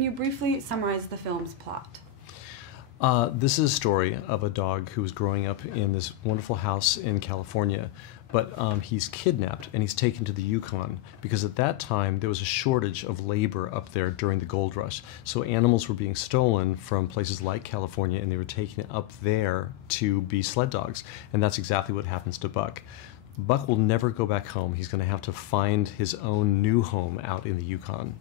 can you briefly summarize the film's plot? This is a story of a dog who was growing up in this wonderful house in California, but he's kidnapped and he's taken to the Yukon because at that time there was a shortage of labor up there during the gold rush. So animals were being stolen from places like California and they were taken up there to be sled dogs. And that's exactly what happens to Buck. Buck will never go back home. He's going to have to find his own new home out in the Yukon.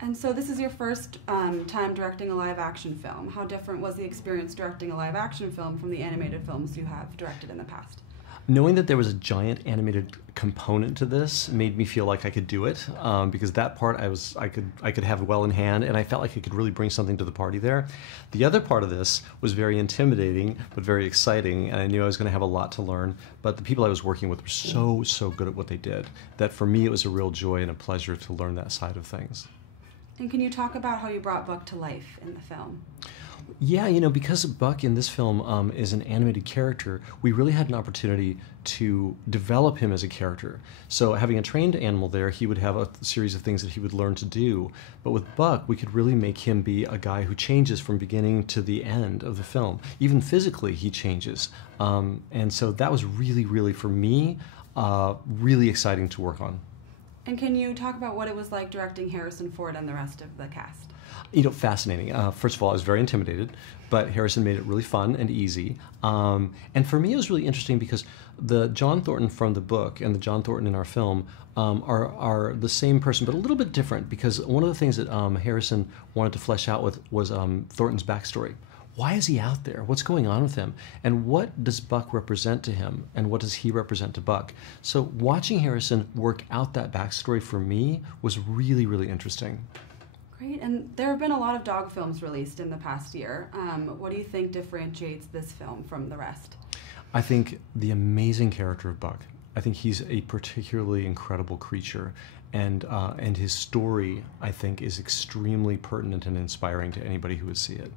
And so this is your first time directing a live-action film. How different was the experience directing a live-action film from the animated films you have directed in the past? Knowing that there was a giant animated component to this made me feel like I could do it, because that part I could have well in hand, and I felt like I could really bring something to the party there. The other part of this was very intimidating, but very exciting, and I knew I was going to have a lot to learn. But the people I was working with were so good at what they did that for me it was a real joy and a pleasure to learn that side of things. And can you talk about how you brought Buck to life in the film? Yeah, you know, because Buck in this film is an animated character, we really had an opportunity to develop him as a character. So having a trained animal there, he would have a series of things that he would learn to do. But with Buck, we could really make him be a guy who changes from beginning to the end of the film. Even physically, he changes. And so that was really, for me, really exciting to work on. And can you talk about what it was like directing Harrison Ford and the rest of the cast? You know, fascinating. First of all, I was very intimidated, but Harrison made it really fun and easy. And for me, it was really interesting because the John Thornton from the book and the John Thornton in our film are the same person, but a little bit different, because one of the things that Harrison wanted to flesh out was Thornton's backstory. Why is he out there? What's going on with him? And what does Buck represent to him? And what does he represent to Buck? So watching Harrison work out that backstory for me was really interesting. Great, and there have been a lot of dog films released in the past year. What do you think differentiates this film from the rest? I think the amazing character of Buck. I think he's a particularly incredible creature, and his story, I think, is extremely pertinent and inspiring to anybody who would see it.